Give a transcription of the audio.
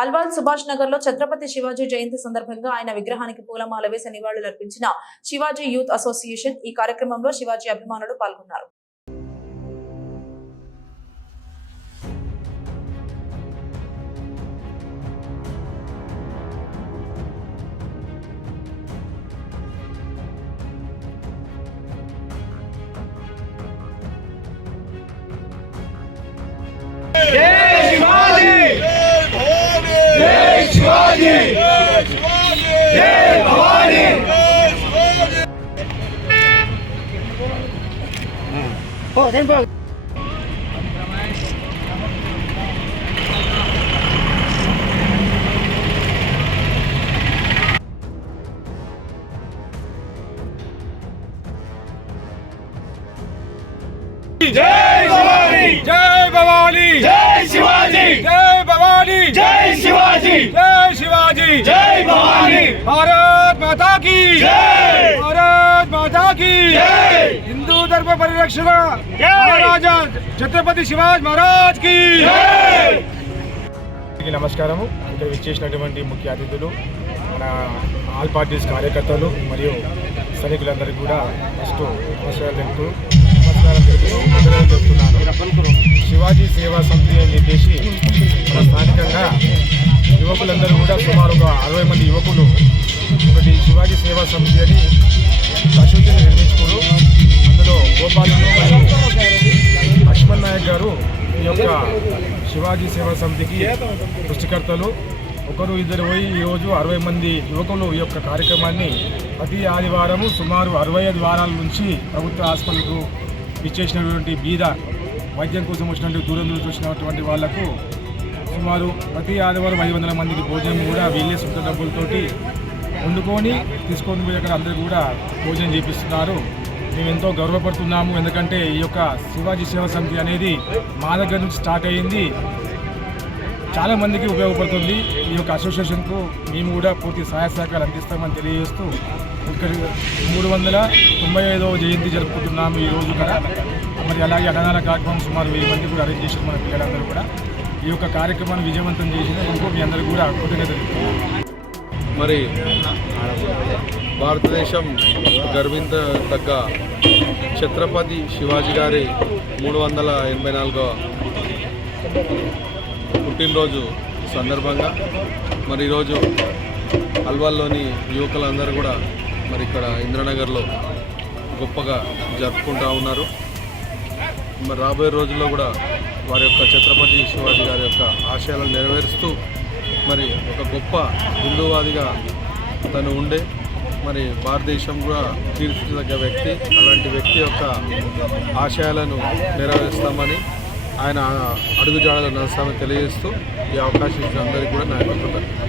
అల్వాల్ సుభాష్ నగర్ లో ఛత్రపతి శివాజీ జయంతి సందర్భంగా ఆయన విగ్రహానికి పూలమాల వేసి నివాళులు అర్పించిన శివాజీ యూత్ అసోసియేషన్. ఈ కార్యక్రమంలో శివాజీ అభిమానులు పాల్గొన్నారు. जय शिवाजी, जय शिवाजी, जय भवानी, जय भवानी, जय भवानी, जय शिवाजी, जय भवानी, जय शिवाजी, जय शिवाजी, जय भवानी, भारत माता की जय, भारत माता की जय, हिंदू धर्म परिरक्षण महाराजा छत्रपति शिवाजी महाराज की जय. నమస్కారము. ఇక్కడ విచ్చేసినటువంటి ముఖ్య అతిథులు, మన ఆల్ పార్టీస్ కార్యకర్తలు మరియు సైనికులందరికీ కూడా ఫస్ట్ నమస్కారాలు చెప్తున్నాను. శివాజీ సేవా సమితి అని చెప్పేసి మన స్థానికంగా యువకులందరూ కూడా సుమారు ఒక 60 మంది యువకులు ఒకటి శివాజీ సేవా సమితి అని అసోసియేషన్ నిర్మించుకున్నారు. అందులో గోపాలను మరియు లక్ష్మణ్ నాయక్ గారు ఈ యొక్క శివాజీ సేవా సమితికి సృష్టికర్తలు. ఒకరు ఇద్దరు పోయి ఈరోజు 60 మంది యువకులు ఈ యొక్క కార్యక్రమాన్ని ప్రతి ఆదివారము సుమారు 65 వారాల నుంచి ప్రభుత్వ హాస్పిటల్కు ఇచ్చేసినటువంటి బీద వైద్యం కోసం వచ్చినటువంటి దూరం నుంచి వచ్చినటువంటి వాళ్లకు సుమారు ప్రతి ఆదివారం 500 మందికి భోజనం కూడా వీళ్ళే సొంత డబ్బులతోటి వండుకొని తీసుకొని పోయి అక్కడ అందరూ కూడా భోజనం చేపిస్తున్నారు. మేము ఎంతో గర్వపడుతున్నాము. ఎందుకంటే ఈ యొక్క శివాజీ సేవా సమితి అనేది మా దగ్గర నుంచి స్టార్ట్ అయ్యింది, చాలా మందికి ఉపయోగపడుతుంది. ఈ యొక్క అసోసియేషన్కు మేము కూడా పూర్తి సహాయ సహకారాలు అందిస్తామని తెలియజేస్తూ ఇక్కడ 395వ జయంతి జరుపుకుంటున్నాము ఈరోజు కూడా. మరి అలాగే అన్నదాన కార్యక్రమం సుమారు 1000 మంది కూడా అరేంజ్ చేసిన మన పిల్లలందరూ కూడా ఈ యొక్క కార్యక్రమాన్ని విజయవంతం చేసినందుకు మీ అందరూ కూడా కృతజ్ఞతలు. మరి భారతదేశం గర్వించదగ్గ ఛత్రపతి శివాజీ గారి 384వ పుట్టినరోజు సందర్భంగా మరి ఈరోజు అల్వాల్లోని యువకులందరూ కూడా మరి ఇక్కడ ఇంద్రనగర్లో గొప్పగా జరుపుకుంటూ ఉన్నారు. మరి రాబోయే రోజుల్లో కూడా వారి యొక్క ఛత్రపతి శివాజీ గారి యొక్క ఆశయాలను నెరవేరుస్తూ మరి ఒక గొప్ప హిందూవాదిగా తను ఉండే మరి భారతదేశం కూడా తీర్చిదగ్గ వ్యక్తి. అలాంటి వ్యక్తి యొక్క ఆశయాలను నెరవేరుస్తామని, ఆయన అడుగుజాడలు నడుస్తామని తెలియజేస్తూ ఈ అవకాశం ఇచ్చిన అందరికీ కూడా నా యొక్క కృతజ్ఞతలు.